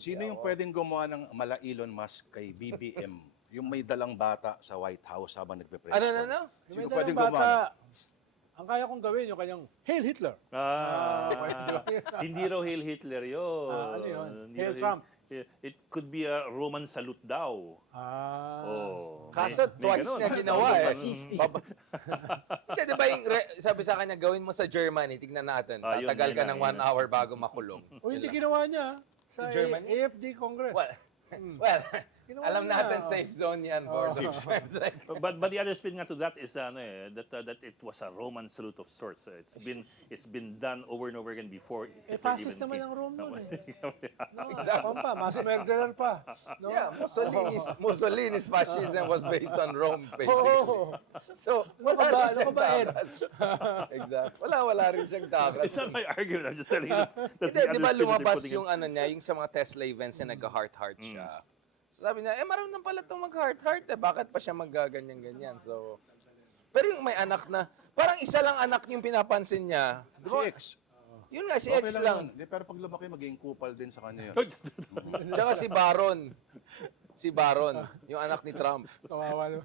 Sino yung pwedeng gumawa ng mala Elon Musk kay BBM? Yung may dalang bata sa White House habang nagpe-press. Ano? Sino May pwedeng dalang gumawa? bata, ang kaya kong gawin, yung kanyang Hail Hitler. Hindi raw Hail Hitler yun. Ano yun? Hindi Hail raw Trump. It could be a Roman salute daw. Kaso twice ganun. niya ginawa eh. Mm. Hindi, di ba yung sabi sa kanya, gawin mo sa Germany, tignan natin. Yun, Tatagal yun ka na, ng yun 1 na. hour bago makulong. O hindi ginawa niya sa Germany? AFD Congress. Well, Ginawa alam niya, natin safe zone yan for the But the other spin nga to that is that it was a Roman salute of sorts. It's been done over and over again before. Fascist naman ang Rome nun eh. Exactly. Pa, mass murderer pa. No? Yeah, Mussolini's fascism was based on Rome, basically. Oo. So, Ano ka ba, Ed? Exactly. Wala rin siyang dagat. It's not my argument. I'm just telling you that's the Hindi, di other ba spin that they're lumabas putting yung ano niya, yung sa mga Tesla events na nag-heart-heart siya. So sabi niya, marami nang pala itong mag-heart-heart eh. Bakit pa siya maggaganyan-ganyan? So, pero yung may anak na, parang isa lang anak yung pinapansin niya. Di Si ba? X. Yun nga, si Okay X lang lang. yun. Hindi, pero pag lumaki, magiging kupal din sa kanya yun. Tsaka si Baron. Si Baron, yung anak ni Trump. Kawawa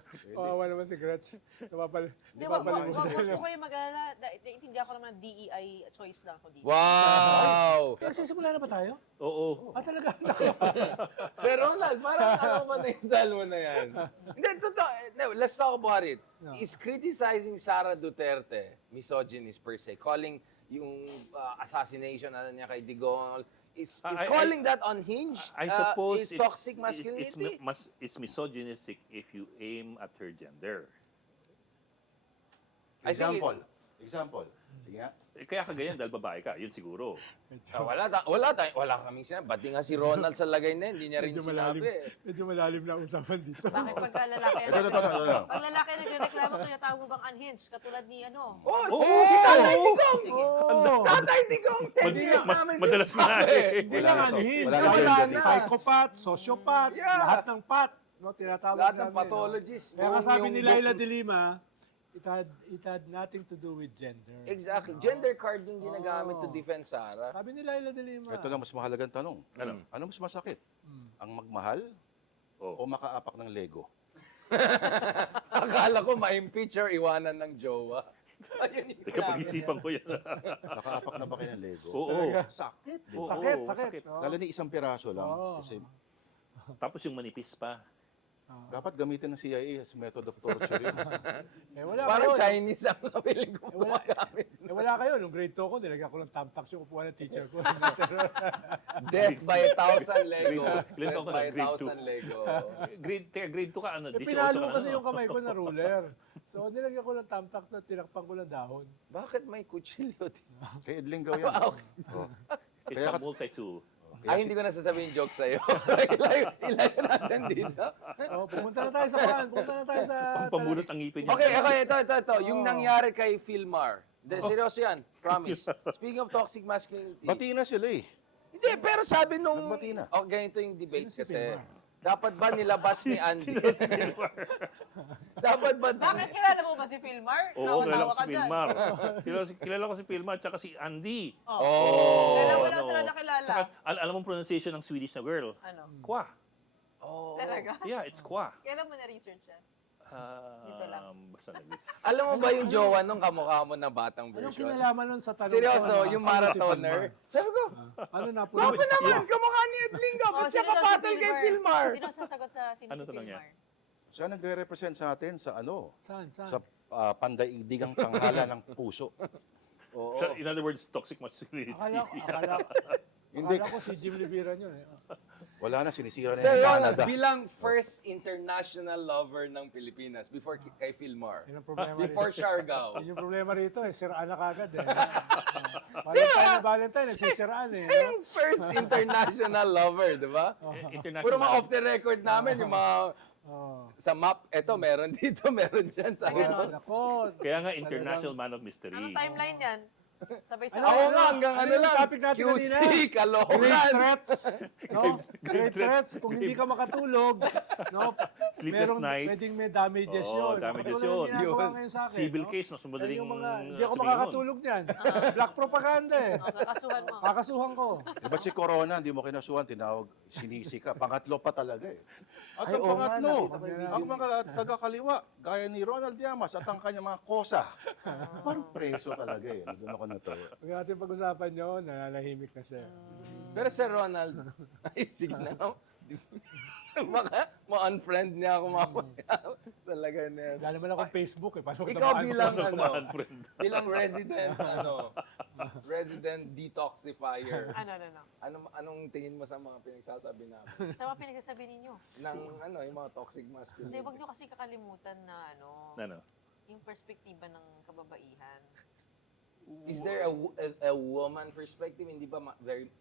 naman si Gretch. Hindi, wag po kayo mag-alala. Naiintindihan ko naman DEI choice lang ko dito. Wow! Nagsisimula na ba tayo? Oo. Talaga? Sir Ronald, parang ano ba na yung style mo na yan? Hindi, totoo. No, let's talk about it. Is criticizing Sara Duterte misogynist per se, calling yung assassination niya kay Digong, is calling that unhinged? I suppose is toxic masculinity? It's misogynistic if you aim at her gender. Example. Sige nga. Kaya ka ganyan dahil babae ka, yun siguro. Wala kaming sinabi. Ba't nga si Ronald sa lagay na yun, hindi niya rin sinabi. Medyo malalim na usapan dito. Bakit pag lalaki Ito. pag lalaki nagrereklamo, kaya tawag mo bang unhinged? Katulad ni ano? Si Tatay Digong! Sige. Tatay Digong! 10 years namin Madalas nga eh. Hindi lang unhinged. Wala Wala na. na. Psychopath, sociopath, Yeah. lahat ng pat. No, tinatawag Lahat ng namin, pathologists. Kaya nga sabi Yung ni Laila de Lima, it had nothing to do with gender. Exactly. Gender card yung ginagamit to defend Sara. Sabi ni Laila de Lima. Ito lang mas mahalagang tanong. Ano mas masakit? Ang magmahal o makaapak ng Lego? Akala ko ma-impeach or iwanan ng jowa. Ayun yung Teka, pag-isipan ko yan. Nakaapak na ba kayo ng Lego? Oo. Sakit. Di Oo. ba? Sakit. No? Lalo ni isang piraso lang. Kasi Tapos yung manipis pa. dapat gamitin ng CIA as method of torture yun. Wala Parang kayo. Chinese ang napiling ko gumagamit. Wala kayo. Nung grade 2 ko, nilagyan ko ng thumbtacks yung upuan ng teacher ko. Death by 1,000 Lego. Ilan Death taon ka by na? Grade 1,000 Lego. Grade 2 ka, ano? 18 Pinalo ka na, kasi no? yung kamay ko na ruler. So, nilagyan ko ng thumbtacks na tinakpan ko ng dahon. Bakit may kutsilyo dito? Kay Edling Gaw yan. Oh. It's a multi-tool. Ay, hindi ko na sasabihin joke sa'yo. Ilayo natin dito. Pumunta na tayo sa paan. Pumunta na tayo sa... Pampamulot ang ngipin niya. Okay, ito. Yung nangyari kay Philmar. Seryoso yan. Promise. Speaking of toxic masculinity. Bati na sila eh. Hindi, pero sabi nung... Nagbati na. Oh, ganito yung debate Sino si kasi. Philmar? Dapat ba nilabas ni Andy? Dapat ba... Bakit kilala mo ba si Philmar? Oo, kilala ko Tawa-tawa si ka dyan. Pilmar. Kilala ko si Pilmar, tsaka si Andy. Oh. Kailan mo lang sila nakilala? Tsaka, alam mo pronunciation ng Swedish na girl? Ano? Kwa. Oh. Talaga? Yeah, it's kwa. Kailan mo na-research yan? Dito lang. Basta nag- Alam mo ba yung jowa nung kamukha mo na batang Anong version? kinalaman nun sa tanong Seryoso, ko? yung Sino si marathoner. Philmar? Sabi ko, Ano na po? bakit naman kamukha ni Edlinga? Ba't siya papatol kay Philmar? Sino sasagot sa sino Ano si tanong niya? Philmar? Siya nagre-represent sa atin sa ano? Saan? Sa pandaigdigang tanghala ng puso. So, in other words, toxic masculinity. Akala Hindi. ko si Jim Rivera yun eh. Wala na, sinisira na Sir yung Ronald, Canada. bilang first international lover ng Pilipinas before kay Philmar, Yun ang problema before rito. Siargao, Yun yung problema rito eh. Siraan na kagad eh. Valentine, nagsisiraan eh. siya yung first international lover, di ba? International. Puro mga off the record namin, yung mga Oh. sa map, eto meron dito, meron dyan sa Ay, ganon. Nako. Kaya nga, international man of mystery. Anong timeline yan? Sabay Ano, Ako sabay. nga, hanggang ano ano yung lang, topic natin QC, kanina? Great kalokan. threats. No? Great Great threats. Kung hindi ka makatulog, no? Sleepless merong nights. pwedeng may damages Oo, yun. damages Katulad ng yun. ginagawa Yun. ngayon sa akin. Civil no? case, mas madaling Yung mga, hindi ako sabihin nun. makakatulog niyan. Black propaganda eh. Oh, kakasuhan mo. Kakasuhan ko. Eh, ba't si Corona, hindi mo kinasuhan, tinawag, sinisi ka. Pangatlo pa talaga eh. At Ay, ang oo nga, pangatlo, nakita ko yung ang mga taga-kaliwa, gaya ni Ronald Llamas at ang kanyang mga kosa, parang preso talaga eh. Doon ako natuwa. Pag natin pag-usapan yun, nalalahimik na siya. Pero Sir Ronald, ay sige na. Baka ma-unfriend niya ako mamaya sa lagay na yan. Wala naman akong Facebook eh. Paano ko Ikaw tamaan ko? bilang Kumahan, friend. bilang resident detoxifier. Anong tingin mo sa mga pinagsasabi namin? Sa mga pinagsasabi ninyo. Ng yung mga toxic Hindi, masculinity. wag nyo kasi kakalimutan na Ano? yung perspektiba ng kababaihan. Is there a woman perspective? Hindi ba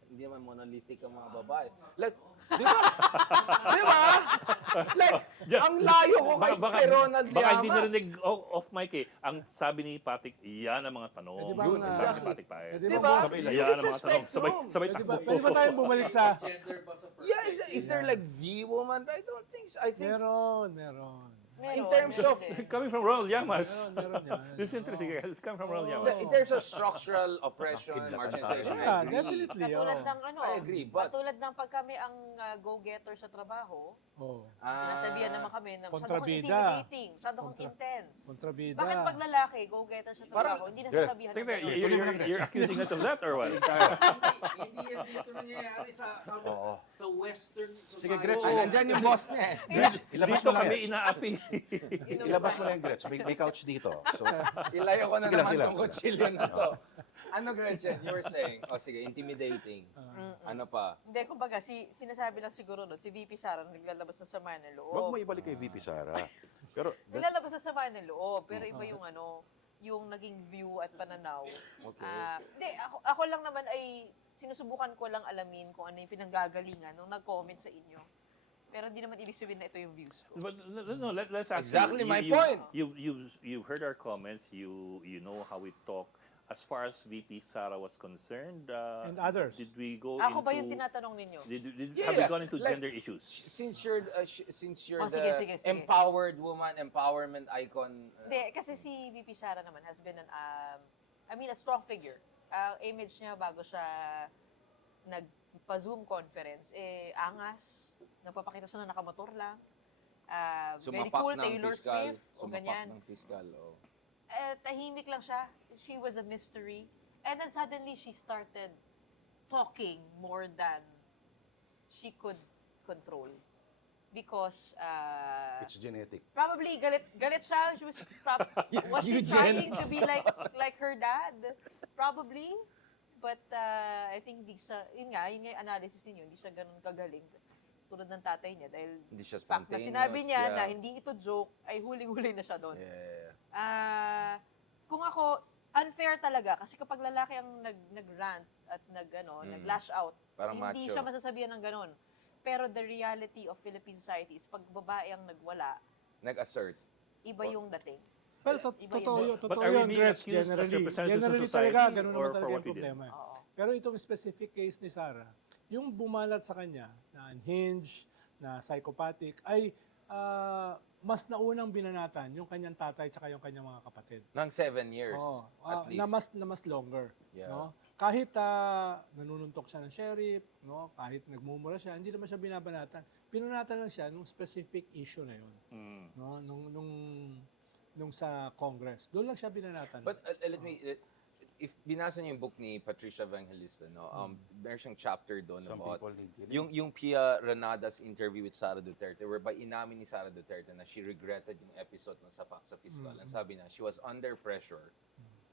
hindi naman monolithic ang mga babae? Like, di ba? Di ba? Like, ang layo ko kay Ronald baka hindi Llamas. narinig off mic eh. Ang sabi ni Patrick, yan ang mga tanong. Eh, di ba Yun, nga? ang sabi ni Patrick Paez. Di Di ba? ba? Sabay lang. Yan ang mga It's a tanong. Sabay, spectrum. sabay Pwede ba, takbo. pwede ba tayong bumalik sa... Yeah, is there like the woman? I don't think so. I think Meron. in terms of Coming from Ronald Llamas. Meron yan. This is interesting. It's coming from Ronald in Llamas. terms of structural oppression, marginalization, Yeah, I agree. definitely. Katulad oh. ng I agree, but katulad ng pag kami ang go-getter sa trabaho, Oh. sinasabihan naman kami na masyado akong Kontrabida. intimidating, masyado akong intense. Kontrabida. Bakit pag lalaki, go-getter sa trabaho, hindi nasasabihan ng Teka, gano'n? you're accusing us of that or what? Hindi yan dito nangyayari sa Oo. sa western society. Sige, Gretchen. Ay, nandyan yung boss niya eh. Ilabas Dito mo lang kami yan. inaapi. Ilabas mo lang yung Gretchen. May couch dito. So, Ilayo ko na Sige lang, naman sige lang. tong kutsilyo na to. Ano, Gretchen? You were saying, sige, intimidating. Ano pa? Hindi, kumbaga, sinasabi lang siguro doon, si VP Sara naglalabas na sama ng loob. wag mo ibalik kay VP Sara. Pero, Nilalabas na sama ng loob, pero iba yung yung naging view at pananaw. Okay. Hindi, ako lang naman ay sinusubukan ko lang alamin kung ano yung pinanggagalingan nung nag-comment sa inyo. Pero hindi naman ibig sabihin na ito yung views ko. But no, let's ask Exactly you. my point. You've heard our comments. You know how we talk. As far as VP Sara was concerned, And others. did we go Ako into... ba yung tinatanong ninyo? Have we gone into Like, gender issues? Since you're Oh, the sige. empowered woman, empowerment icon. Hindi, kasi si VP Sara naman has been a strong figure. Image niya bago siya nagpa-Zoom conference, angas, nagpapakita siya na nakamotor lang. Very Sumapak cool, ng Taylor fiscal, Swift, o ganyan. Sumapak ng fiscal, oh. Tahimik lang siya. She was a mystery. And then suddenly, she started talking more than she could control. Because, it's genetic. probably galit siya. She was she trying to be like her dad? Probably. But I think hindi siya, yun nga yung analysis ninyo, hindi siya ganun kagaling tulad ng tatay niya dahil Hindi siya fact na spontaneous. sinabi niya yeah. na hindi ito joke, ay huling-huli na siya doon. Yeah. Kung ako, unfair talaga kasi kapag lalaki ang nag-rant at nag-lash out, Parang hindi macho. siya masasabihan ng ganun. Pero the reality of Philippine society is pag babae ang nagwala, Nag-assert. iba yung dating. Well, Iba totoo yun. yun. But Totoo are we yun, being Gretch, accused as generally. representatives of Generally society talaga, ganun or naman for talaga what yung we did? problema. Oo. Pero itong specific case ni Sara, yung bumalat sa kanya na unhinged, na psychopathic, ay mas naunang binanatan yung kanyang tatay at yung kanyang mga kapatid. Ng 7 years, Oo, at least. na mas longer. Yeah. No? Kahit nanununtok siya ng sheriff, no? Kahit nagmumura siya, hindi naman siya binabanatan. Binanatan lang siya nung specific issue na yun. Mm. No? Nung sa Congress. Doon lang siya binanatan. But let me, if binasa niyo yung book ni Patricia Evangelista, meron siyang chapter doon Some about people need healing. yung Pia Renada's interview with Sara Duterte, whereby inamin ni Sara Duterte na she regretted yung episode ng sapak sa fiscal. Ang sabi na, she was under pressure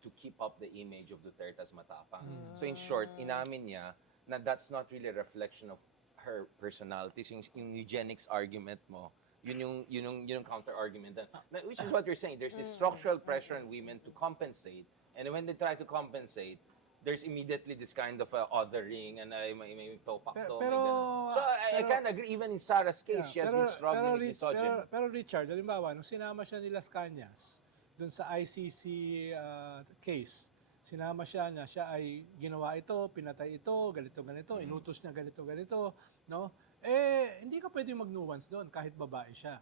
to keep up the image of Duterte as matapang. So in short, inamin niya na that's not really a reflection of her personality. So yung eugenics argument mo, yun yung counter argument. Which is what you're saying. There's this structural pressure on women to compensate. And when they try to compensate, there's immediately this kind of othering and may topak to. may ganun. So I can agree, even in Sarah's case, she has been struggling with misogyny. Pero Richard, halimbawa, nung sinama siya ni Las Cañas dun sa ICC case, sinama siya na siya ay ginawa ito, pinatay ito, ganito, inutos niya ganito, no? Hindi ka pwedeng mag-nuance doon kahit babae siya.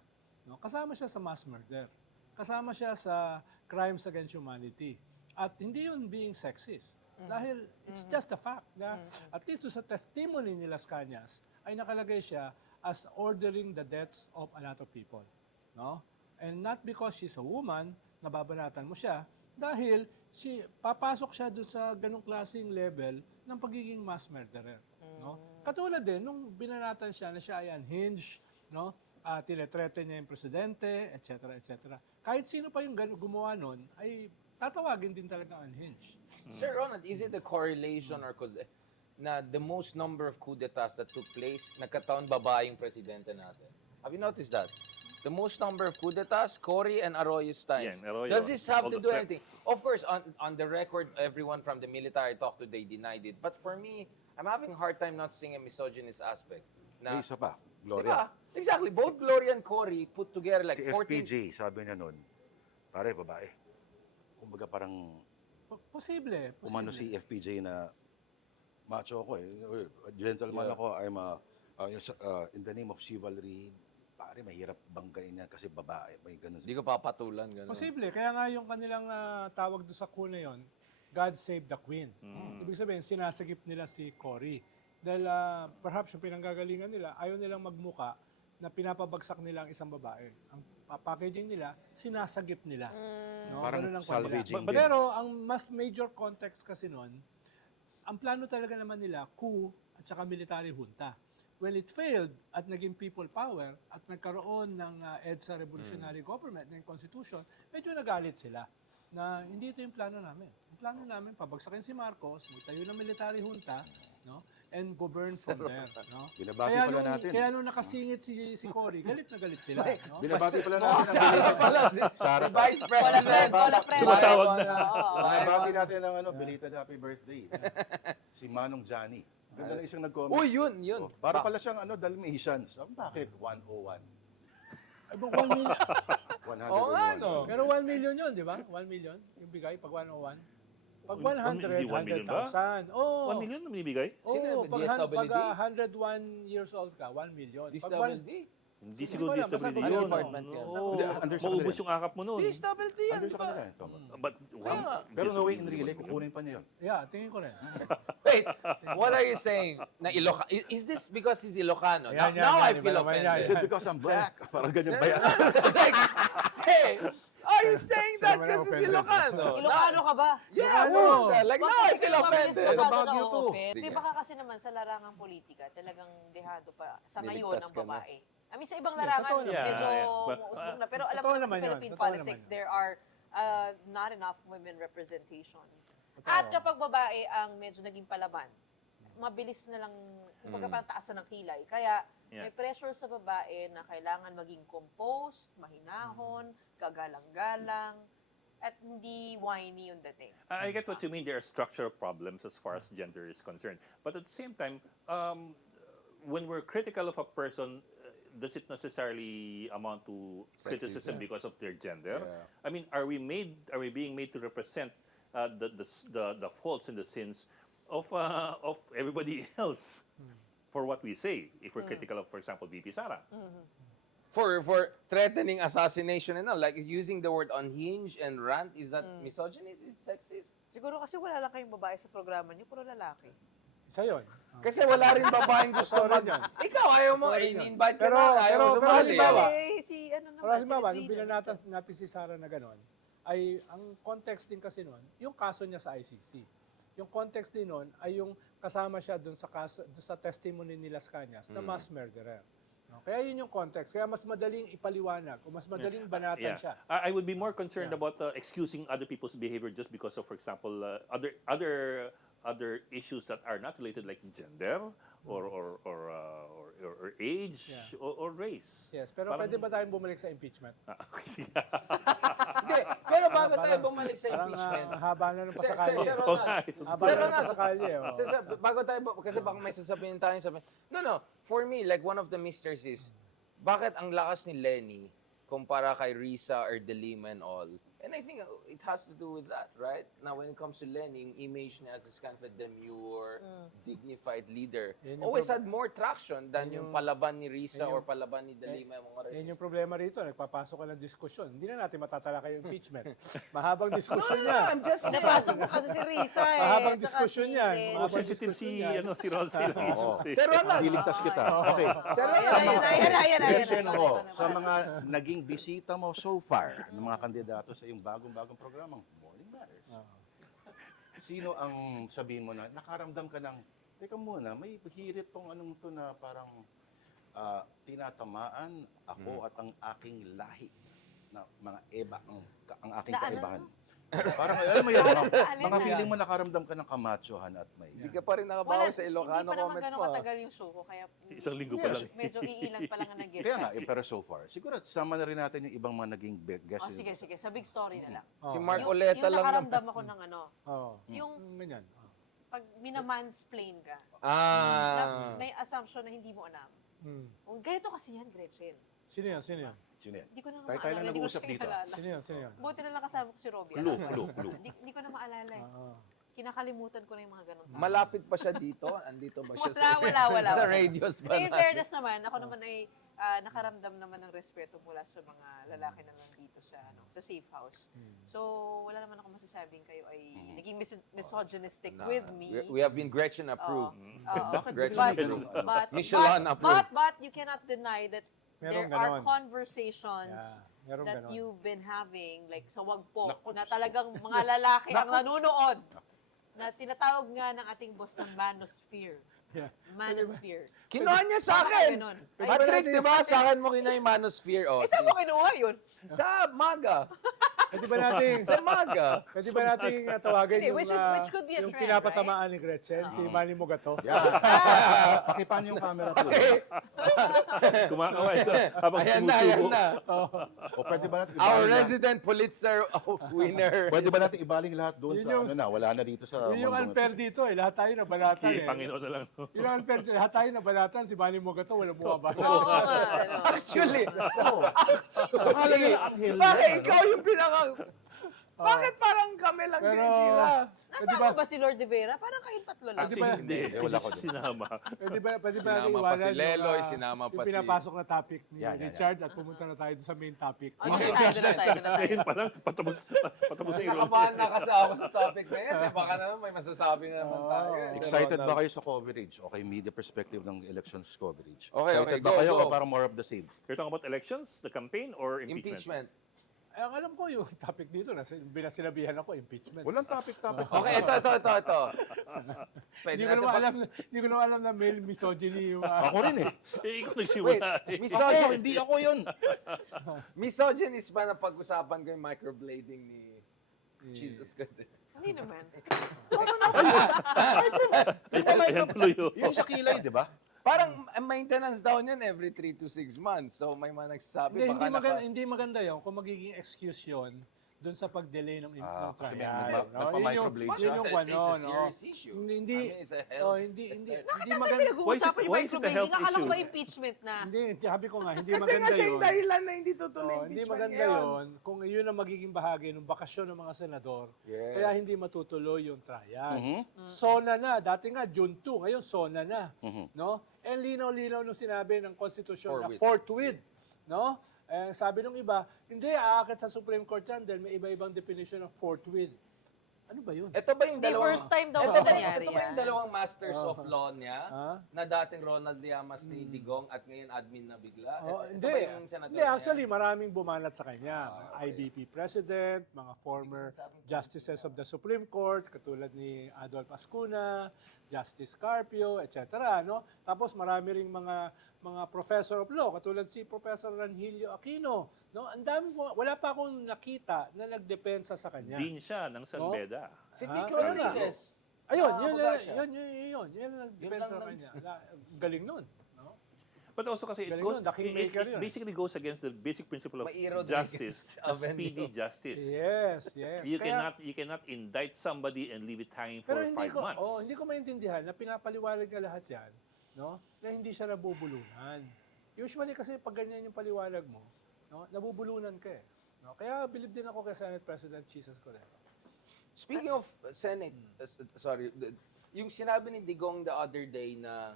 No? Kasama siya sa mass murder. Kasama siya sa crimes against humanity. At hindi yun being sexist. Dahil it's just a fact na at least sa testimony ni Las Cañas ay nakalagay siya as ordering the deaths of a lot of people. No? And not because she's a woman, nababanatan mo siya, dahil papasok siya doon sa ganong klaseng level ng pagiging mass murderer. No? Katulad din, nung binanatan siya na siya ay unhinged, no? Tinetrete niya yung presidente, etc. Kahit sino pa yung gumawa nun, ay tatawagin din talaga unhinged. Sir Ronald, is it a correlation or cause na the most number of coup d'etats that took place, nagkataon babaeng presidente natin? Have you noticed that? The most number of coup d'etats, Cory and Arroyo's times. Yeah, Arroyo, Does this have all to the do threats. anything? Of course, on the record, everyone from the military I talked to, they denied it. But for me, I'm having a hard time not seeing a misogynist aspect. May isa pa, Diba? Gloria. Exactly. Both Gloria and Cory put together like Si 14... FPJ, sabi niya nun, pare, babae. Kumbaga parang Posible. umano si FPJ na macho ako eh. Gentleman Yeah. ako, I'm in the name of chivalry. Pare, mahirap banggain yan kasi babae. May ganun. Hindi ko papatulan. Ganun. Posible. Kaya nga yung kanilang tawag doon sa coup na yun, God Save the Queen. Ibig sabihin, sinasagip nila si Cory. Dahil perhaps yung pinanggagalingan nila, ayaw nilang magmuka na pinapabagsak nila ang isang babae. Ang packaging nila, sinasagip nila. No? Parang Ganun ang kwan nila. salvaging din. Pero ang mas major context kasi nun, ang plano talaga naman nila, coup at saka military junta. Well, it failed at naging people power at nagkaroon ng EDSA revolutionary government, ng constitution, medyo nagalit sila na hindi ito yung plano namin. Ang plano namin, pabagsakin si Marcos, magtayo ng military junta, no? And govern from there. No? Binabati pala natin. Kaya nung nakasingit si Cory, galit na galit sila. No? Binabati pala Oh, natin. Sara pala. Si Vice President. Bola friend. Tumatawag na. Binabati natin ng belated happy birthday. Si Manong Johnny. Ganda na isang nag-comment. Uy, yun. Oh, para pala siyang Dalmatians. Bakit? 101. Ay, 1 million. 101. Oo nga, no? Pero 1 million yun, di ba? 1 million yung bigay pag 101. Pag 100, Hindi 1 million ba? 100,000. Oh. 1 million na binibigay? Sino? Oh, pag, DSWD? pag 101 years old ka, 1 million. Pag DSWD? Hindi Hindi siguro ko alam, basta DSWD kung yun. ano department yan. Oo. Hindi, under sa Maubos kanila. yung akap mo nun. DSWD yan, Under di sa ba? kanila. Ito. But Pero no way in relay, kukunin pa niya yun. Yeah, tingin ko rin. Wait, what are you saying? Na is this because he's Ilocano? Yan, Now I yan, feel iba naman yan. Is offended. it because I'm black? Parang ganyan ba yan? It's like, hey, are you saying that Sino because naman he's Ilocano? Ilocano ka ba? Yeah, Ilocano. like now I feel offended. Sa Baguio to. Di baka kasi naman sa larangang politika, talagang dehado pa sa ngayon Niligtas ang ka na. babae. I mean, sa ibang Yeah, larangan, totoo naman. medyo Yeah. But, usbong na. Pero alam totoo mo naman naman sa yun. Philippine Totoo politics, naman yun. there are not enough women representation. Totoo. At kapag babae ang medyo naging palaban, mabilis na lang, kumbaga parang taasan ng kilay. Kaya Yeah. may pressure sa babae na kailangan maging composed, mahinahon, kagalang-galang, at hindi whiny yung dating. I get what you mean. There are structural problems as far as gender is concerned. But at the same time, when we're critical of a person, does it necessarily amount to criticism because of their gender? Yeah. I mean, are we being made to represent the faults and the sins of everybody else for what we say? If we're critical of, for example, VP Sara. For threatening assassination and all, like using the word unhinged and rant, is that misogynist? Is sexist? Siguro kasi wala lang kayong babae sa programa niyo, puro lalaki. Isa yun. Kasi wala rin babaeng gusto Totoo rin mag... yun. Ikaw, ayaw mo, in-invite ka Pero- na, ayaw mo pero sumali. halimbawa, Si ano naman, Pero halimbawa, si nung Regina. natin si Sara na gano'n, ay ang context din kasi nun, yung kaso niya sa ICC. Yung context din nun ay yung kasama siya dun sa kaso, dun sa testimony ni Las Cañas na mass murderer. No? Kaya yun yung context. Kaya mas madaling ipaliwanag o mas madaling banatan siya. I would be more concerned Yeah. about excusing other people's behavior just because of, for example, other issues that are not related, like gender or age Yeah. or race. Yes, pero Parang- pwede ba tayong bumalik sa impeachment? Okay, sige. Hindi, pero bago tayo bumalik sa Parang impeachment, haba na ng Sir pasakali. Ronald, Oo nga, eh. Haba Sir na ng Ronald, pasakali. bago tayo, kasi baka may sasabihin tayo sabihin. No, for me, like one of the mysteries is, bakit ang lakas ni Lenny kumpara kay Risa or De Lima and all, And I think it has to do with that, right? Now, when it comes to Len, yung image niya as this kind of a demure, dignified leader, Yan yung always had more traction than yung palaban ni Risa yan or yung- palaban ni Dalima, mga Yan artist. yung problema rito, nagpapasok ka ng diskusyon. Hindi na natin matatalakay yung impeachment. Mahabang diskusyon No, yan. I'm just saying. Napasok mo kasi si Risa eh. Mahabang tsaka diskusyon si yan. Len. Mahabang Sensitive si, diskusyon yan. si Ronald ilang issues eh. Sir Ronald, Liligtas kita. Okay. Sir Ayan Ronald, na. Question ko, sa mga naging bisita mo so far, ng mga kandidato sa iyong bagong programang Morning Matters, sino ang sabihin mo na nakaramdam ka ng, teka muna, may hirit tong anong to na parang tinatamaan ako at ang aking lahi na mga eba, ang aking Na ano? kaibahan. So, parang, alam mo yun, mga Alin feeling mo nakaramdam ka ng kamachohan at may... hindi ka pa rin nakabawi sa Ilocano hindi pa naman comment gano'ng mo. katagal yung show ko, kaya Isang linggo pa lang. medyo iilan pa lang ang nag-guest. Kaya nga, pero so far, siguro sama na rin natin yung ibang mga naging guests. Oh, sige. Sa big story na lang. Si Oh. Mark Yung Oleta lang nakaramdam ako ng ano, Oo. yung Ganyan. pag minamansplain ka, Ah. may assumption na hindi mo alam. Hmm. Oh, ganito kasi yan, Gretchen. Sino yan? Sino yan? Sino yan? Hindi ko na Tayo lang maalala. Hindi ko nag-uusap siya dito. kilala. Sino yan? Sino yan? Buti na lang kasama ko si Robbie. Clue. Hindi ko na maalala eh. Oo. Kinakalimutan ko na yung mga ganun. Malapit pa siya dito? Andito ba siya Wala. sa radios ba? In fairness naman, ako naman ay nakaramdam naman ng respeto mula sa mga lalaki na nandito sa safe house. So, wala naman ako masasabing kayo ay naging misogynistic with me. We have been Gretchen approved. Bakit Gretchen biglang approved. But, Michelin approved. but you cannot deny that there Merong are ganon. conversations Merong that ganon. you've been having, like sa wagpok, Naku, na talagang mga lalaki ang nanonood, na tinatawag nga ng ating boss ng manosphere. Yeah. Manosphere. Kinuha niya sa Baka akin. ganon. Patrick, di ba? Sa akin mo kinuha yung manosphere. Oh, Saan mo kinuha yun? sa MAGA. Pwede ba nating Sa MAGA. Pwede ba nating tawagin Hindi, yung, which could be a yung trend, pinapatamaan ni Gretchen, si Manny Mugato? Yan. Pakipan yung camera ko. Kumakaway ka habang Ayan sumusubo. na. O pwede ba natin Our ibaling resident Pulitzer winner. Pwede ba natin ibaling lahat doon Yun sa yung- ano na, wala na dito sa Yun yung mundong unfair ito. dito eh. Lahat tayo nabalatan Kay eh. Panginoon na lang. No? Yun ang unfair dito. Lahat tayo nabalatan. Si Manny Mugato, walang bumabata. Oo nga. Ano. Actually, Akala nila anghel. bakit yan, ikaw yung pinaka... Bakit parang kami lang din Pero- sila? Nasama ba si Lord de Vera? Parang kayong tatlo lang. Actually, ba- hindi. Wala ko doon. Sinama. Pwede ba natin Sinama pa iwanan si Leloy, yung, sinama pa yung si- pinapasok na topic ni Yan. Richard at pumunta na tayo sa main topic. Oh, sige, tayo na tayo. Ngayon pa lang, patapos na yung Nakabahan na kasi ako sa topic na yan. Eh. Baka naman may masasabi na naman tayo. eh. Excited ba kayo sa coverage? Okay, media perspective ng elections coverage. Okay, Excited go, ba kayo go. o parang more of the same? You're talking about elections, the campaign, or impeachment? Impeachment. Ay, ang alam ko yung topic dito, binasinabihan ako, impeachment. Walang topic. Okay, ito. Pwede Hindi ko natin naman alam, hindi ko naman alam na male misogyny yung... Ako rin eh. Eh, ikaw Wait, nagsimula. eh. Ako, hindi ako yun. misogynist ba na pag-usapan ko yung microblading ni Jesus Christ? Hindi naman. Ayan tuloy yun. Yung sa kilay, di ba? Parang maintenance daw yun every 3 to 6 months. So may mga nagsasabi, Hindi, baka hindi maganda yun kung magiging excuse yun doon sa pag-delay ng Kasi may trial. nagpa-microblade Yun siya. yung It's ano, a no? serious issue. Hindi, I mean, it's a health. hindi Bakit natin maganda. pinag-uusapan yung why is it a microblading? health Akala ko issue? ba impeachment na? Hindi, sabi ko nga, hindi Kasi maganda nga siya yun. yung dahilan na hindi tutuloy Oh, hindi impeachment maganda ngayon. yun kung yun ang magiging bahagi ng bakasyon ng mga senador. Yes. Kaya hindi matutuloy yung trial. Mhm. SONA na. Dati nga June 2, ngayon SONA na. Mhm. No? Eh linaw-linaw nung sinabi ng Constitution na Forthwith. forthwith. No? Eh, sabi nung iba, hindi, aakit sa Supreme Court yan dahil may iba-ibang definition ng forthwith. Ano ba yun? Ito ba yung Hindi, dalawang... first time daw ito ito ba, nangyari ito ba yung yan. dalawang masters of law niya? Ha? Na dating Ronald Llamas ni Digong at ngayon admin na bigla? Oh, Ito hindi. ba yung senador Hindi, niya? actually, maraming bumanat sa kanya. Mga IBP president, mga former justices of the Supreme Court, katulad ni Adolf Ascuna, Justice Carpio, etc. No? Tapos marami ring mga professor of law, katulad si Professor Ranhilio Aquino. No? Ang dami po, wala pa akong nakita na nagdepensa sa kanya. Dean siya ng San No? Beda. Si Ah, Vic kaya Rodriguez. Ayun, Ah, yun, Abogasya. yun ang nagdepensa sa lang kanya. Galing nun. No? But also kasi it Galing goes, nun, the kingmaker yun. basically goes against the basic principle of May Rodriguez justice, Avenue. speedy justice. Yes, yes. You Kaya- cannot indict somebody and leave it hanging for Pero hindi 5 ko, months. hindi ko maintindihan na pinapaliwanag niya lahat yan, no? Na hindi siya nabubulunan. Usually kasi pag ganyan yung paliwanag mo, no? Nabubulunan ka eh. No? Kaya believe din ako kay Senate President Jesus Cordero. Speaking of Senate, sorry, yung sinabi ni Digong the other day na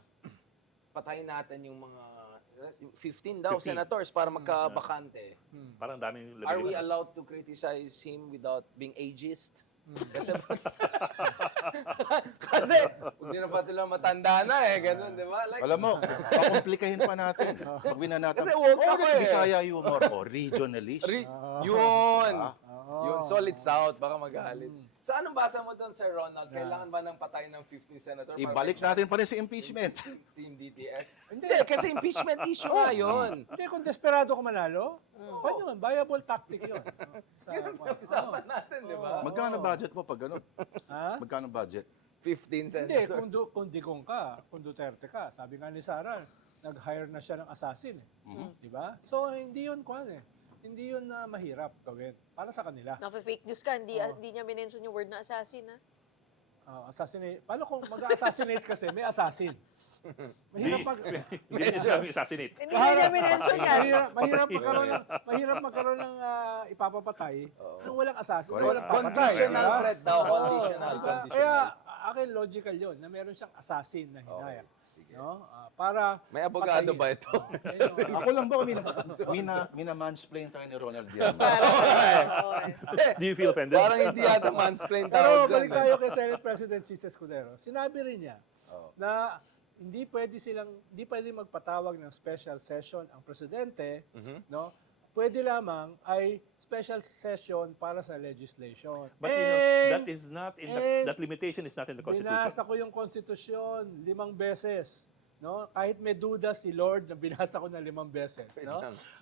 patayin natin yung mga 15 daw 15. senators para magkabakante. Parang daming Are we labi-labi. allowed to criticize him without being ageist? Kasi, kasi, hindi na pati lang matanda na ganun, di ba? Like, Alam mo, pakomplikahin pa natin. Pag binanatan, Kasi woke ako eh. Bisaya humor o regionalist. Yun! Oo. Yun, solid south, baka magalit. So anong basa mo doon, Sir Ronald? Kailangan ba ng patay ng 15 senator? Ibalik natin pa rin sa impeachment. Team DTS? Hindi, kasi impeachment issue nga yun. Hindi, kung desperado ka manalo, pwede yun, viable tactic yun. Pag-usapan natin, di ba? Magkano budget mo pag ganun? Ha? Magkano budget? 15 Hindi, senators. kung Digong ka, kung Duterte ka, sabi nga ni Sara, nag-hire na siya ng assassin. Di ba? So, hindi yun hindi yun mahirap gawin para sa kanila. Fake news ka, hindi niya minention yung word na assassin, ha? Assassinate. Paano kung mag-assassinate kasi, may assassin. Mahirap Hindi niya sinabing assassinate. Hindi niya minention yan. mahirap magkaroon ng ipapapatay nung walang assassin. Correct. Walang papatay. Conditional Diba? threat daw, Oo, conditional, diba? conditional. Kaya akin logical yun na meron siyang assassin na hinaya. No? Para May abogado patayin. ba ito? Ako lang ba mina-mansplain tayo ni Ronald yan? Do you feel offended? Parang hindi yata mansplain Pero tawag balik dyan. tayo kay Senate President Jesus Cordero. Sinabi rin niya na hindi pwede magpatawag ng special session ang presidente, no? Pwede lamang ay special session para sa legislation. But that is not in that limitation is not in the Constitution. Binasa ko yung Constitution 5 beses. No? Kahit may duda si Lord na binasa ko na 5 beses. No?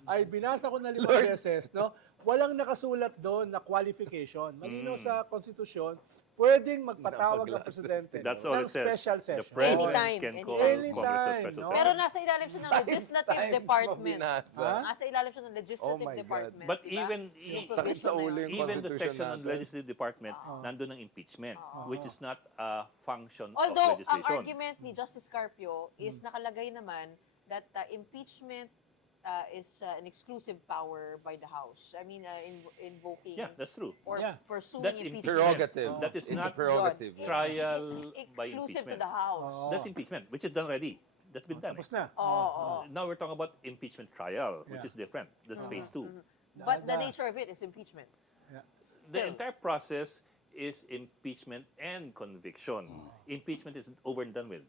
Ay binasa ko na 5 beses. No? Walang nakasulat doon na qualification. Malinaw sa Constitution, pwedeng magpatawag ng presidente That's all ng it says. special The session. president Anytime, can call anytime. Congress a special No? session. Pero nasa ilalim siya ng legislative department. Binasa. Nasa ilalim siya ng legislative Oh my God. department. But diba? Yung Sakit sa provision na ulo yun. yung even the Constitution section on natin. legislative department, nandun ang impeachment, which is not a function Although, of ang legislation. argument ni Justice Carpio is nakalagay naman that impeachment is an exclusive power by the House. I mean, invoking Yeah, that's true. or Yeah. pursuing That's impeachment. Prerogative. That is It's a not prerogative. trial by Exclusive to impeachment. the House. That's impeachment, which is done already. That's been done. Tapos na. Oo. Now we're talking about impeachment trial, which Yeah. is different. That's phase 2. But the nature of it is impeachment. Yeah. The Still. entire process is impeachment and conviction. Impeachment is over and done with.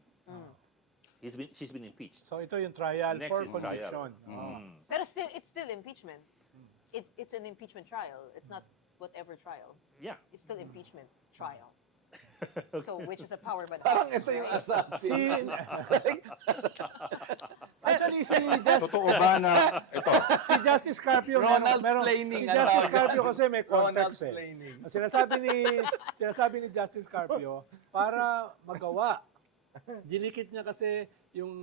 She's been impeached. So ito yung trial Next for is conviction. trial. Pero still, it's still impeachment. It's an impeachment trial. It's not whatever trial. Yeah. It's still impeachment trial. So, which is a power by the Parang House. ito yung right? assassin. Actually, Totoo ba na ito? si Justice Carpio, Ronald-splaining si ang Justice tawag Carpio yan. kasi may context eh. Ronald-splaining. Ang sinasabi ni Justice Carpio, para magawa, dinikit niya kasi yung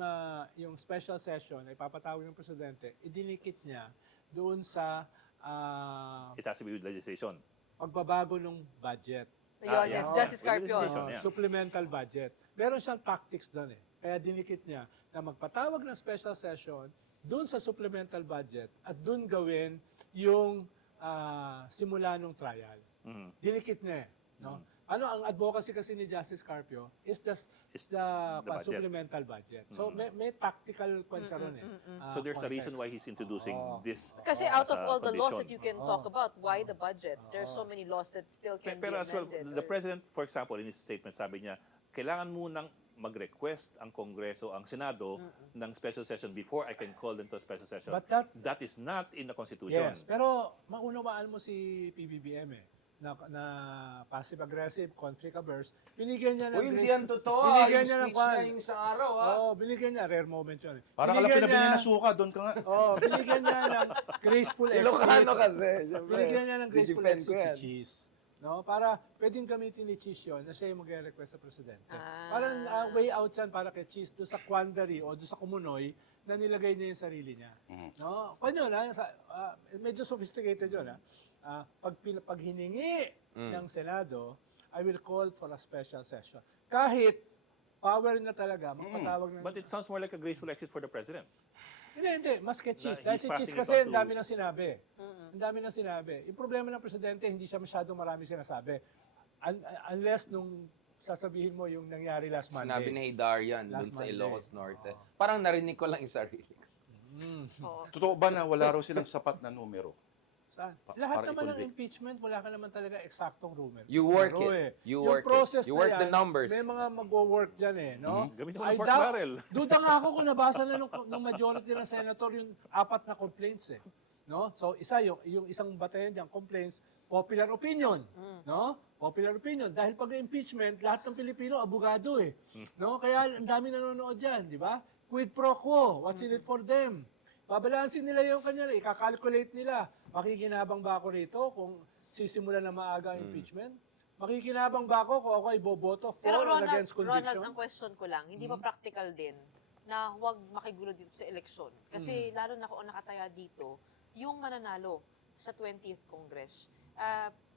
special session ay papatawag ng presidente, idinikit niya doon sa It has to be with legislation. pagbabago ng budget. Yun, yeah. yes, Justice Carpio. Legislation, yeah. Supplemental budget. Meron siyang tactics doon eh. Kaya dinikit niya na magpatawag ng special session doon sa supplemental budget at doon gawin yung simula ng trial. Mhm. Dinikit niya eh. No? Ano ang advocacy kasi ni Justice Carpio is the budget. supplemental budget. So may tactical kwan siya ron eh. So there's a context. reason why he's introducing this. Kasi out of as a all the laws that condition. you can talk about, why the budget? There's so many laws that still can Pero be as well, amended. the president, for example, in his statement, sabi niya, kailangan munang mag-request ang Kongreso, ang Senado, ng special session before I can call them to a special session. But that is not in the Constitution. Yes, pero maunawaan mo si PBBM eh. Na passive-aggressive, conflict-averse. Binigyan niya ng Uy, hindi grace- yan totoo. Binigyan Yung niya ng speech kwan. niya yung isang araw, ha? Oo, binigyan niya. Rare moment yun eh. Para ka lang Binigyan pinabili niya- na suka, doon ka nga. Oo, binigyan niya ng graceful exit. Ilocano kasi. Siyempre. Binigyan niya ng graceful Didepend exit ko si yan. Cheese. No? Para pwedeng gamitin ni Cheese yun na siya yung magre-request sa presidente. Ah. Parang way out yan para kay Cheese doon sa quandary o doon sa kumunoy na nilagay niya yung sarili niya. No? Kung yun, medyo sophisticated yun. Pag hiningi ng Senado, I will call for a special session. Kahit power na talaga, magpatawag ng... But it sounds more like a graceful exit for the president. Hindi. Mas kay Cheese. Na Dahil he's si Cheese passing it kasi on ang to- dami nang sinabi. Ang dami nang sinabi. Yung problema ng presidente, hindi siya masyadong marami sinasabi. Unless nung sasabihin mo yung nangyari last Monday. Sinabi ni Darian Last dun sa Monday. Ilocos Norte. Parang narinig ko lang yung sarili ko. Oo. Totoo ba na wala raw silang sapat na numero? Saan? Lahat para naman ng i-convict. impeachment, wala ka naman talaga eksaktong rumor. You work Pero it. You yung work it. process You na work the yan, numbers. May mga mag-work dyan no? Gamitin mo I ng pork doubt- barrel. Duda nga ako kung nabasa na ng majority ng senator yung 4 na complaints no? So isa yung isang batayan diyan complaints, popular opinion, no? Popular opinion dahil pag impeachment, lahat ng Pilipino abogado no? Kaya ang dami nanonood diyan, di ba? Quid pro quo, what's in it for them? Babalansin nila yung kanya, ika-calculate nila. Makikinabang ba ako rito kung sisimulan na maaga ang impeachment? Makikinabang ba ako kung ako ay boboto for Pero or against Ronald, conviction? ang question ko lang, hindi ba practical din na huwag makigulo dito sa eleksyon? Kasi lalo na kung nakataya dito, yung mananalo sa 20th Congress,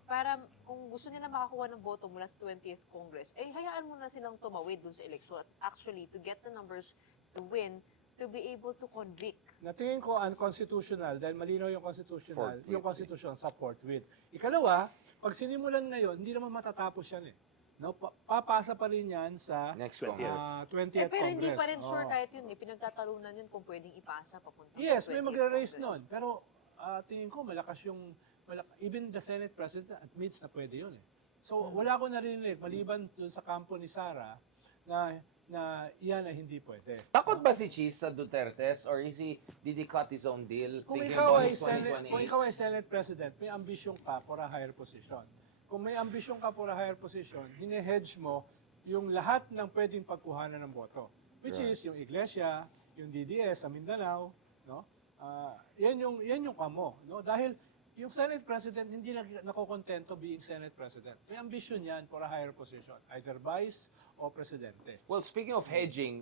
para kung gusto nila makakuha ng boto mula sa 20th Congress, hayaan mo na silang tumawid dun sa eleksyon at actually to get the numbers to win, to be able to convict. Natingin ko unconstitutional dahil malinaw yung constitutional, Forthwith, yung constitution sa forthwith. Ikalawa, pag sinimulan ngayon, hindi naman matatapos yan No, papasa pa rin yan sa Next 20 years. 20th Pero hindi Congress. pa rin sure Oo. kahit yun, pinagtatalunan yun kung pwedeng ipasa papunta Yes, may 20th magre-raise Congress. nun. Pero tingin ko malakas yung even the Senate President admits na pwede yun So wala ko narinig maliban dun sa kampo ni Sara na yan ay hindi pwede. Takot ba si Cheese sa Dutertes or did he cut his own deal? Kung Thinking ikaw about ay his Senate, 2028? kung ikaw ay Senate President, may ambisyon ka for a higher position. Kung may ambisyon ka for a higher position, hine-hedge mo yung lahat ng pwedeng pagkuhanan ng boto. Which is yung Iglesia, yung DDS sa Mindanao, no? Yan yung kamo, no? Dahil yung Senate President hindi nakokontento being Senate President. May ambisyon yan for a higher position, either vice o presidente. Well, speaking of hedging,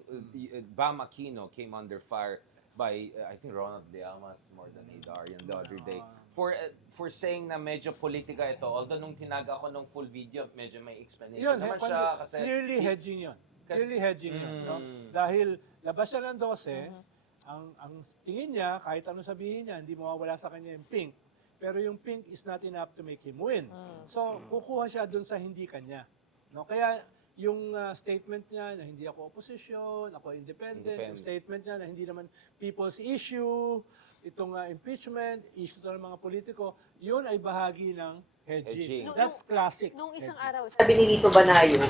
Bam Aquino came under fire by, I think, Ronald Llamas more than Darian the other day for saying na medyo politika ito. Although nung tinaga ko nung full video, medyo may explanation naman siya. Kasi clearly hedging yun. Clearly hedging yun. No? Dahil labas siya ng 12, ang tingin niya, kahit ano sabihin niya, hindi mawawala sa kanya yung pink. Pero yung pink is not enough to make him win. So, kukuha siya dun sa hindi kanya. No? Kaya, yung statement niya na hindi ako opposition, ako independent, yung statement niya na hindi naman people's issue, itong impeachment, issue to ng mga politiko, yun ay bahagi ng hedging. Hedging. That's classic. Nung isang hedging. araw, sabi ni Rito Banayo,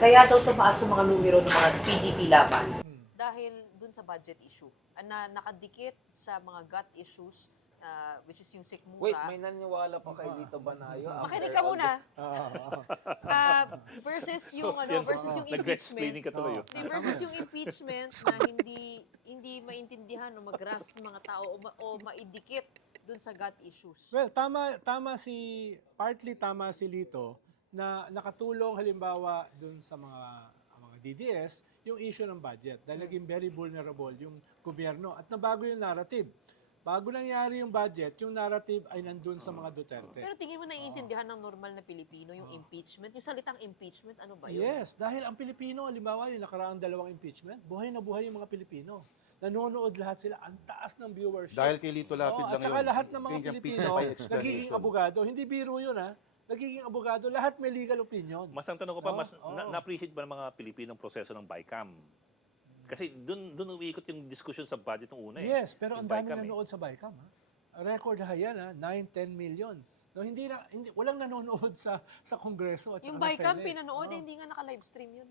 kaya daw tumaas yung mga numero ng mga PDP laban. Dahil dun sa budget issue. Na nakadikit sa mga gut issues, which is yung sikmura. wait, may naniniwala pa kay Lito Banayo? Makinig ka muna. Versus yung versus yung Nag-explaining impeachment. ka tuloy. Hindi, versus yung impeachment na hindi maintindihan o mag-grasp ng mga tao o maidikit dun sa gut issues. Well, partly tama si Lito na nakatulong halimbawa dun sa mga DDS yung issue ng budget dahil naging very vulnerable yung gobyerno at nabago yung narrative. Bago nangyari yung budget, yung narrative ay nandun sa mga Duterte. Pero tingin mo naiintindihan ng normal na Pilipino yung impeachment? Yung salitang impeachment, ano ba yun? Yes, dahil ang Pilipino, halimbawa yung nakaraang 2 impeachment, buhay na buhay yung mga Pilipino. Nanonood lahat sila, ang taas ng viewership. Dahil kay Lito Lapid lang At saka yun. lahat ng mga Yung Pilipino, impeachment by explanation. nagiging abogado. Hindi biro yun Nagiging abogado, lahat may legal opinion. Mas ang tanong ko pa, Oo. na-appreciate ba ng mga Pilipinong proseso ng BICAM? Kasi doon umiikot yung discussion sa budget ng una Yes, pero ang Yung dami BICAM nanonood sa BICAM. Record high yan 9-10 million. No, hindi walang nanonood sa Kongreso at Yung saka sa BICAM, Senate. pinanood, hindi nga naka-livestream yun.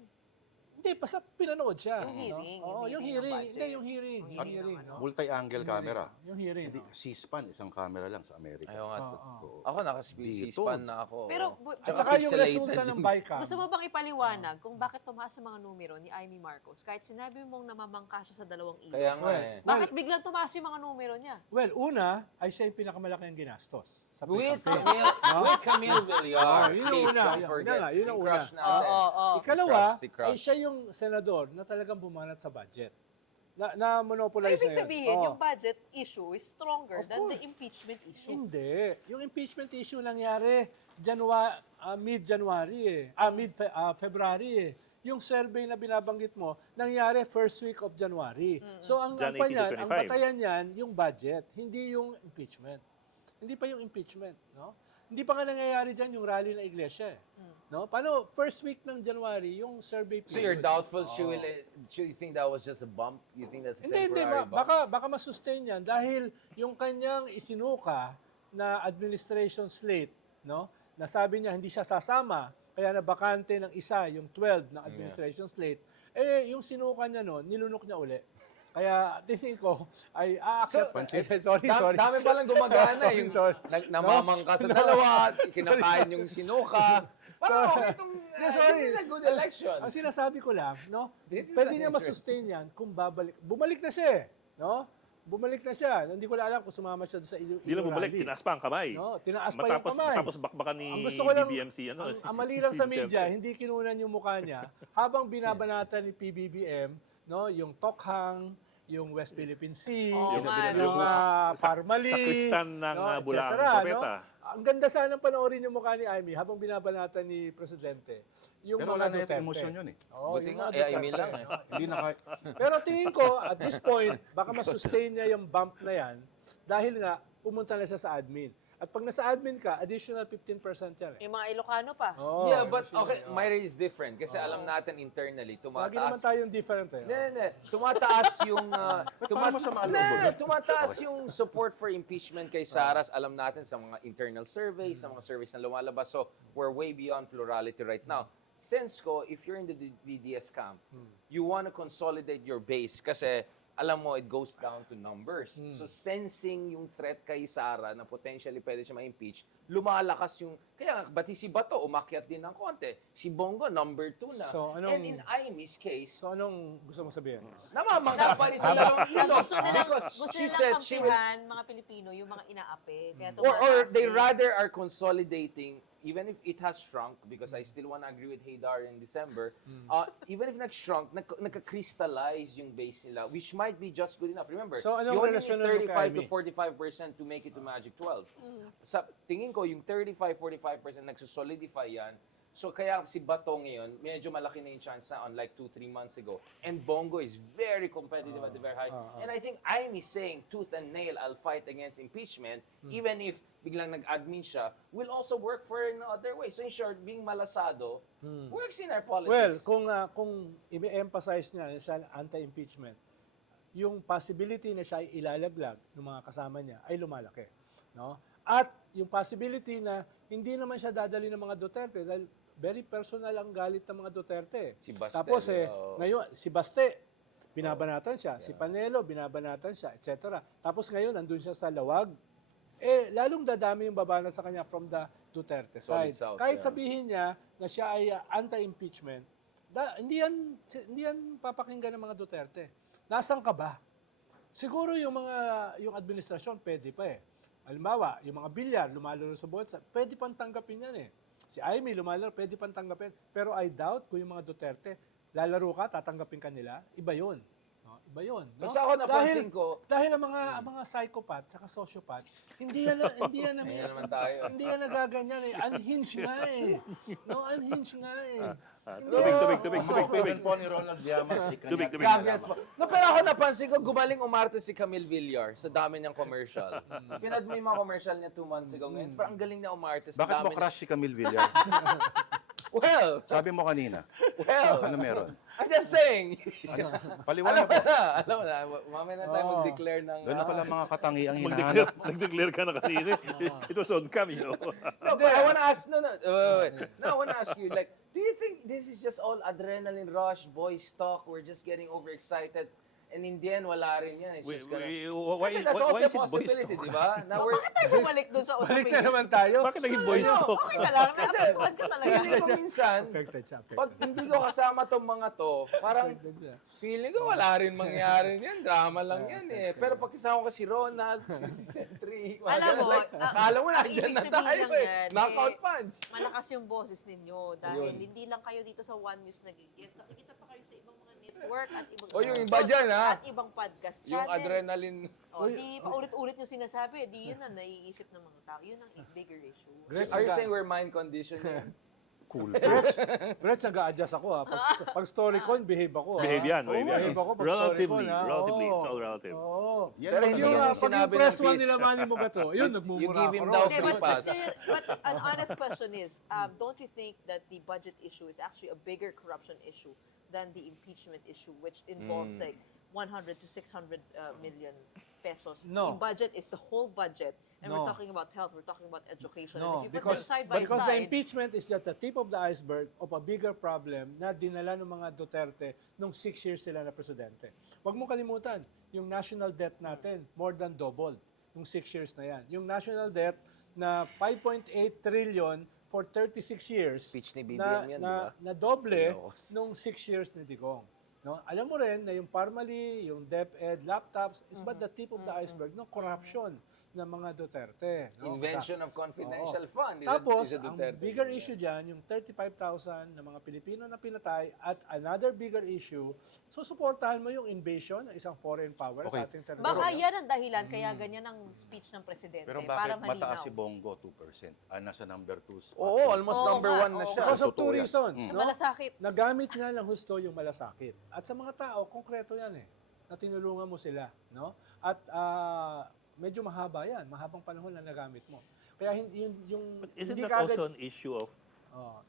Hindi, basta pinanood siya. Yung hearing, Oo, yung yung hearing. hearing ng Hindi, budget. yung hearing. Yung Yung hearing hearing. ng no? Multi-angle Yung camera. hearing. Yung hearing. Hindi, C-SPAN, isang camera lang sa Amerika. Ayaw nga. Oo. Ako naka-C-SPAN na ako. Pero, At saka yung pixelated resulta ng yung- BICAM. gusto mo bang ipaliwanag kung bakit tumaas ang mga numero ni Amy Marcos? Kahit sinabi mong namamangka siya sa 2 ilog. Kaya nga Well, Bakit biglang tumaas yung mga numero niya? Well, una, ay siya yung pinakamalaking ginastos sa With campaign. Camille Villar. Yun ang Please una. don't Yun forget. nga, yun ang Yung una. crush natin. Oo. Ikalawa, Si Crush. ay siya yung senador na talagang bumanat sa budget. Na So, monopolize ibig na yan. sabihin, Oo. yung budget issue is stronger Of than course. the impeachment issue. Hindi. Yung impeachment issue nangyari mid-January Mid-February yung survey na binabanggit mo, nangyari first week of January. So ang Jan pa 18 to niyan, ang 25. batayan niyan, yung budget, hindi yung impeachment. Hindi pa yung impeachment, no? Hindi pa nga nangyayari dyan yung rally ng iglesia, eh. No? Paano, first week ng January, yung survey So you're period. doubtful should you think that was just a bump? You think that's a Hindi. temporary bump? Baka masustain yan dahil yung kanyang isinuka na administration slate, no? Nasabi niya hindi siya sasama, kaya nabakante ng isa, yung 12 ng administration slate, yung sinuka niya noon, nilunok niya uli. Kaya tingin ko ay aakyat. Sorry. Dami palang gumagana yung Sorry. namamangka sa dalawa, kinakain yung sinuka. Parang okay itong, sorry. this is a good election. Ang sinasabi ko lang, no? This is Pwede an niya masustain yan kung babalik. Bumalik na siya, no? Bumalik na siya. Hindi ko na alam kung sumama siya doon sa Hindi lang bumalik, rally. tinaas pa ang kamay. No, tinaas pa yung kamay. Matapos bakbakan ni Ang gusto ko lang, BBMC. ang mali lang sa media, hindi kinunan yung mukha niya habang binabanatan ni PBBM, no, yung Tokhang, yung West Philippine Sea, Oo nga, yung no? Parmali, Sa kristan ng Bulaang etc., Propeta. Ang ganda sanang panoorin yung mukha ni Amy habang binabanatan ni Presidente. Yung Pero mga wala na Duterte. yung emosyon yun eh. Oo, Buti yung nga, mga Duterte. Amy lang eh. Hindi na kahit... Pero tingin ko, at this point, baka masustain niya yung bump na yan dahil nga, pumunta na siya sa admin. At pag nasa admin ka, additional 15% yan eh. Yung mga Ilocano pa. Oh, Yeah, but okay, Myra is different kasi alam natin internally, Lagi naman tumataas. tayong different eh. Hindi. Tumataas yung parang masama ang loob mo? tumataas yung support for impeachment kay Sara. Alam natin sa mga internal surveys, sa mga surveys na lumalabas. So, we're way beyond plurality right now. Sense ko, if you're in the DDS camp, you want to consolidate your base kasi alam mo, it goes down to numbers. So, sensing yung threat kay Sara na potentially pwede siya ma-impeach, lumalakas yung... Kaya nga, pati si Bato, umakyat din ng konti. Si Bongo, number 2 na. So, anong- And in Amy's case, So anong gusto mo sabihin? namamangka pa rin sila ng Ang ilog. gusto nilang, Because gusto she nilang said she would... kampihan, mga Pilipino, yung mga inaapi. Kaya Or tumataas they eh. rather are consolidating, even if it has shrunk, because I still want to agree with Haydar in December, even if nag-shrunk, nagka-crystallize yung base nila, which might be just good enough. Remember, So, anong you only relasyon need nun kay 35 to 45% to make it to Magic 12. Sa tingin ko, yung 35-45% nagsusolidify yan. So kaya si Bato ngayon, medyo malaki na yung chance na unlike 2-3 months ago. And Bongo is very competitive at the very high. And I think I'm saying tooth and nail, I'll fight against impeachment, even if biglang nag-admin siya, will also work for in other way. So in short, being malasado works in our Well, politics. kung i-emphasize niya na siya anti-impeachment, yung possibility na siya ay ilalaglag ng mga kasama niya ay lumalaki. No? At yung possibility na hindi naman siya dadali ng mga Duterte dahil very personal ang galit ng mga Duterte. Si Baste, Tapos oo. ngayon, si Baste, binabanatan siya. Si Panelo, binabanatan siya, etc. Tapos ngayon, nandun siya sa lawag. Lalong dadami yung babana sa kanya from the Duterte Solid side. South, Kahit yeah. sabihin niya na siya ay anti-impeachment, hindi yan papakinggan ng mga Duterte. Nasaan ka ba? Siguro yung administrasyon pwede pa eh. Halimbawa, yung mga bilyar, lumalaro sa bolsa, pwede pang tanggapin yan eh. Si Amy, lumalaro, pwede pang tanggapin. Pero I doubt kung yung mga Duterte, lalaro ka, tatanggapin ka nila, iba yun. No? Iba yun. No? Basta ako napansin ko, Dahil ang mga psychopath, saka sociopath, hindi yan Ayan naman tayo. hindi yan nagaganyan eh. Unhinged nga eh. No, unhinged nga eh. Tubig. Opinion po ni Ronald Llamas. Tubig. Caveat po. No, pero ako napansin ko, gumaling umarte si Camille Villar sa dami niyang commercial. Pinad mo yung mga commercial niya 2 months ago. Ngayon, parang ang galing na umarte sa Bakit dami mo crush si Camille Villar? Well, Sabi mo kanina. Ano meron? I'm just saying. Paliwanag mo. Alam mo na, mamaya na tayo mag-declare ng... Doon na pala mga katangi ang hinahanap. Nag-declare ka na kanina. It was on cam, No, but I want to ask, wait. No, I want to ask you, like, do you think this is just all adrenaline rush, boys talk, we're just getting overexcited? And in the end, wala rin yan. It's just gonna... Kasi that's also a possibility, di ba? Na we're... Bakit tayo bumalik dun sa Balik usapin? na naman tayo. Bakit naging boys Ano? talk? Okay ka lang, nakapagpag ka talaga. Feeling ko minsan, Affected siya. pag hindi ko kasama tong mga to, parang feeling ko wala rin mangyari yan. Drama lang yan eh. Pero pag kasama ko si Ronald, si Sentry, Alam mo, akala mo ang nandiyan ibig na sabihin tayo lang eh. yan, Knockout punch. Malakas yung boses ninyo dahil Ayun. hindi lang kayo dito sa One News nag-guest. Nakikita pa kayo sa ibang mga network at ibang O yung iba dyan ha. at ibang podcast Yung channel. adrenaline. O, di paulit-ulit yung sinasabi, di yun ang naiisip ng mga tao. Yun ang bigger issue. Are you saying we're mind conditioned? Cool. Gretch, nag-a-adjust ako ha. Pag storycon, behave ako ha. Behave yan, Oo, behave yan. behave ako pag Relatively, storycon ha. relatively, it's Oo. all relative. Oo. Yan Pero ang hindi Yung yan talaga. ang pag yung sinabi ng press one quiz. nila Manny mo gato, yun, You nagmumura give ako. him ron. daw Okay, free but, pass. but an honest question is, don't you think that the budget issue is actually a bigger corruption issue than the impeachment issue, which involves like 100 to 600 million pesos? No. The budget is the whole budget, and No. we're talking about health, we're talking about education. No, and if you put them side by because the side, impeachment is just the tip of the iceberg of a bigger problem na dinala ng mga Duterte nung 6 years sila na presidente. Huwag mo kalimutan, yung national debt natin, more than double, yung 6 years na yan. Yung national debt na 5.8 trillion for 36 years, Speech ni BBM yan, di ba? na doble Ilocos. nung 6 years ni Digong. No? Alam mo rin na yung Parmali, yung DepEd, laptops, is but the tip of the iceberg ng corruption ng mga Duterte. No? Invention of confidential Oo. fund. Tapos, is a ang Duterte. bigger issue dyan, yung 35,000 na mga Pilipino na pinatay at another bigger issue, susuportahan mo yung invasion ng isang foreign power Okay. sa ating territory. baka yan ang dahilan kaya ganyan ang speech ng presidente. Pero para bakit mataas malinaw. si Bongo 2%? Nasa number 2 spot. Oo, almost Oo number nga, 1 na oo siya. Because of two Totoo yan. reasons. Si No? malasakit. Nagamit nga ng husto yung malasakit. At sa mga tao, konkreto yan eh. Na tinulungan mo sila. No? At medyo mahaba yan. Mahabang panahon na nagamit mo. Kaya yung But isn't hindi that kaagad- also an issue of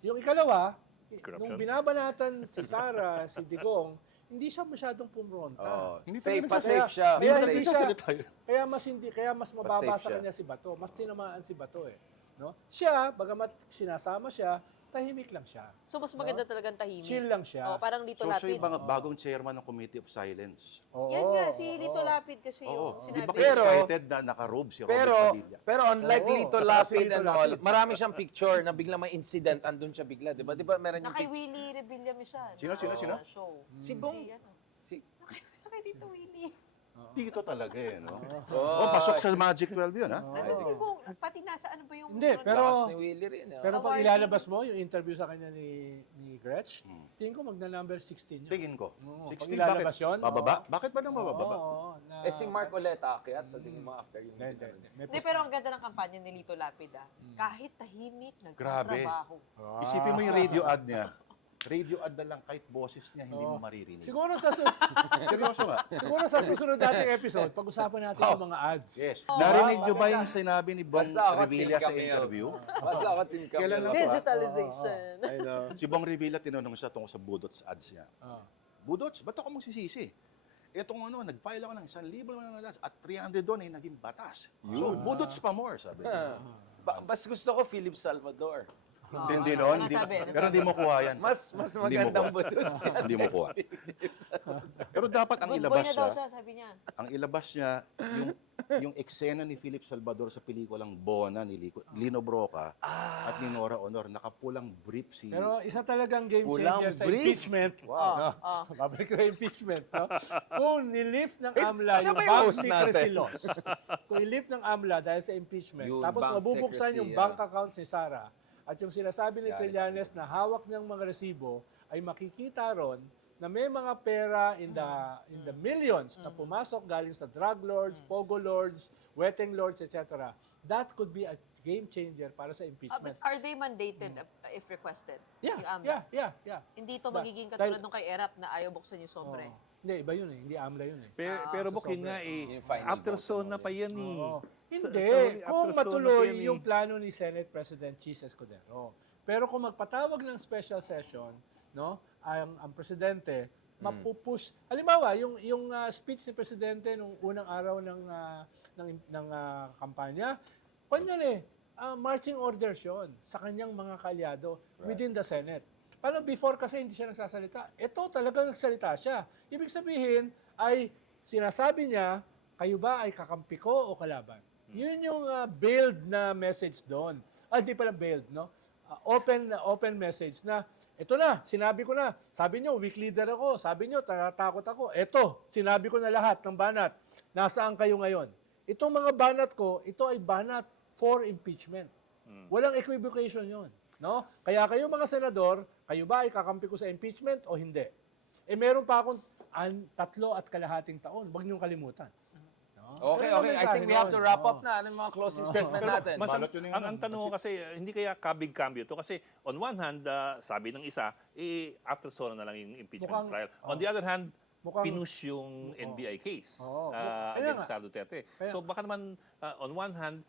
yung ikalawa, Corruption. nung binabanatan si Sara, si Digong, hindi siya masyadong pumronta. Safe pa Kaya- safe siya. Kaya Safe hindi siya. siya, kaya mas mababa Safe sa siya. kanya si Bato. Mas tinamaan si Bato eh. No? Siya, bagamat sinasama siya, tahimik lang siya. So, mas maganda talagang tahimik. Chill lang siya. Oh, parang Lito So, siya Lapid. yung bagong chairman ng Committee of Silence. Oo, Yan nga, si oo. Lito Lapid kasi Oo. yung Di ba sinabi. kayo Pero- excited na naka-robe si Robert Pero, Padilla? pero unlike Oo, Lito kasi Lapid Lito and all, Lapid. marami siyang picture na bigla may incident, andun siya bigla, di ba? Di ba meron Na yung kay picture? Willie Rebillame siya. Sino, na, sino, sino? Show. Si Bong. ano, Si, kay Tito Willie. Dito talaga eh, no? oh, pasok sa Magic 12 yun, ha? Nandun si Bong. Pati nasa ano ba yung... Hindi, pero- Lakas ni Willie rin. ah. Pero pag Awarding. ilalabas mo yung interview sa kanya ni Gretch, tingin ko magna-number 16 yun. Tingin ko. Oo, 16, pag ilalabas yun, Bababa? oo. Bakit ba nang mabababa? Oo, na- Eh si Mark ulit aakyat sa tingin mo after yung... Hindi, hindi, hindi. May Hindi, pero ang ganda ng kampanya ni Lito Lapid Kahit tahimik, Grabe. nagtatrabaho. Isipin mo yung radio ad niya. Radio ad na lang kahit boses niya hindi mo Oo. maririnig. Siguro sa Seryoso nga. siguro sa susunod nating episode, pag-usapan natin yung mga ads. Yes. Narinig niyo ba yung sinabi ni Bong Basta ako Revilla team sa kami yun. interview? Basta ako team kami. Kailan lang yun. ba? Digitalization. I know. Si Bong Revilla tinanong siya tungkol sa Budots ads niya. Ah. Budots, ba't ako magsisisi? Etong nag-file ako ng 1,000 ng ads at 300 doon ay naging batas. So, Budots pa more, sabi niya. Mas gusto ko Philip Salvador. Hindi noon, pero hindi mo kuha yan. Mas Hindi mo magandang kuha. butos. Hindi mo kuha. Pero dapat ang Good boy ilabas na daw siya, siya, sabi niya. ang ilabas niya, yung eksena ni Philip Salvador sa pelikulang Bona ni Lino Broca at ni Nora Honor, nakapulang brief si... Pero isa talagang game Pulang changer sa brief. impeachment. Wow. No? Oh. Babalik ko yung impeachment. No? Kung nilift ng AMLA siya yung ba yung bank host secrecy natin? laws, kung nilift ng AMLA dahil sa impeachment, Yung tapos bank mabubuksan secrecy, yung bank accounts ni Sara, at yung sinasabi ni Yari. Trillanes na hawak niyang mga resibo, ay makikita ron na may mga pera in the millions na pumasok galing sa drug lords, pogo lords, wedding lords, etc. That could be a game changer para sa But impeachment. are they mandated if requested? Yeah, Yung AMLA? yeah. Hindi to Ba- magiging katulad dahil- nung kay Erap na ayaw buksan yung sobre. Oo. Hindi, iba yun eh. Hindi AMLA yun eh. Pero bukin nga Yung final after vote so na na pa yan eh. Oo. Sa- Hindi. sorry, Kung after so matuloy na pa yan yung eh. plano ni Senate President Cheese Escudero. Pero kung magpatawag ng special session, no, ang presidente, mapupush. Halimbawa, yung speech ni presidente nung unang araw ng kampanya, kanyan marching orders yun sa kanyang mga kalyado within the Senate. Paano before kasi hindi siya nagsasalita? Ito talaga nagsalita siya. Ibig sabihin ay sinasabi niya, kayo ba ay kakampi ko o kalaban? Yun yung veiled na message doon. Hindi pala veiled, no? Open message na, ito na, sinabi ko na. Sabi niyo, weak leader ako. Sabi niyo, tatatakot ako. Ito, sinabi ko na lahat ng banat. Nasaan kayo ngayon? Itong mga banat ko, ito ay banat for impeachment. Walang equivocation yun. No? Kaya kayo mga senador, kayo ba ay kakampi ko sa impeachment o hindi? Meron pa akong 3.5 taon. Huwag niyong kalimutan. No? Okay, Ano okay. I mensahe think we have to nun? wrap Oo. up na. Ano yung mga closing statement natin? Mas Balot yun yung ang tanong ko kasi, hindi kaya kabig-cambio to? Kasi on one hand, sabi ng isa, after solo na lang yung impeachment Mukhang- trial. On the other hand, Mukhang- pinush yung NBI case Oo. Kaya against nga. Sara Duterte. Kaya- So baka naman, on one hand,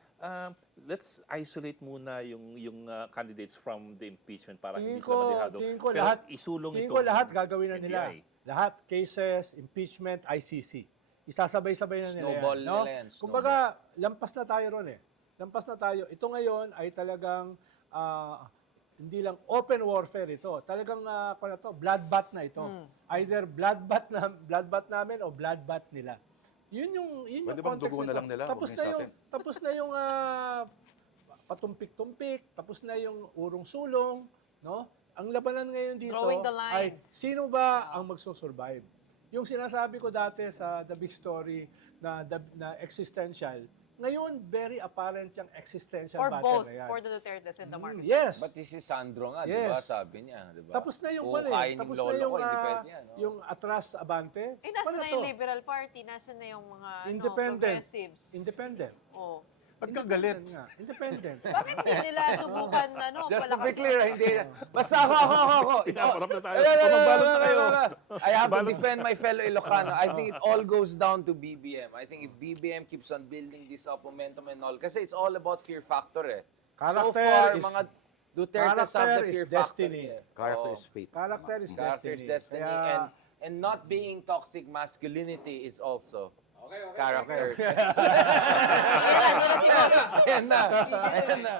let's isolate muna yung candidates from the impeachment para hindi sila madehado. tingin ko Pero lahat, isulong tingin itong ko lahat gagawin na nila. NBI. Lahat, cases, impeachment, ICC. Isasabay-sabay na nila Snowball yan. No? nila yan, Kumbaga, lampas na tayo ron eh. Lampas na tayo. Ito ngayon ay talagang hindi lang open warfare ito. Talagang bloodbath na ito. Either bloodbath namin o bloodbath nila. Yun yung Pwede bang context dugo na nito. lang nila? Tapos Huwag na niyo sa yung atin. tapos na yung patumpik-tumpik, tapos na yung urong-sulong, no? Ang labanan ngayon dito Drawing the ay lines. sino ba ang magsusurvive? Yung sinasabi ko dati sa The Big Story na existential, ngayon very apparent yung existential For battle both, na yan. for the Dutertes and the Marcoses. Yes. But si Sandro nga, di ba? Yes. Sabi niya, di ba? Tapos na yung Huhukayin tapos yung na lolo yung ko, hindi pwede yan. no? yung atras abante. Nasa Paano na to? yung Liberal Party, nasa na yung mga Independent. progressives. Independent. Oh. Pagkagalit. Nga. Independent. Bakit hindi nila subukan Just to be palakasin? clear, hindi. Basta ako. Pinaparap na tayo. No, no, no, Pumagbalot no, na no, kayo. no, no. I have to defend my fellow Ilocano. I think it all goes down to BBM. I think if BBM keeps on building this up momentum and all, kasi it's all about fear factor eh. So Character far, is- mga Duterte have character the is fear factor. destiny. Character Oo. is fate. Character is Character destiny. is destiny. Kaya, And not being toxic masculinity is also Okay. character. Ayan na, doon na si Boss. Ayan na. Ayan na.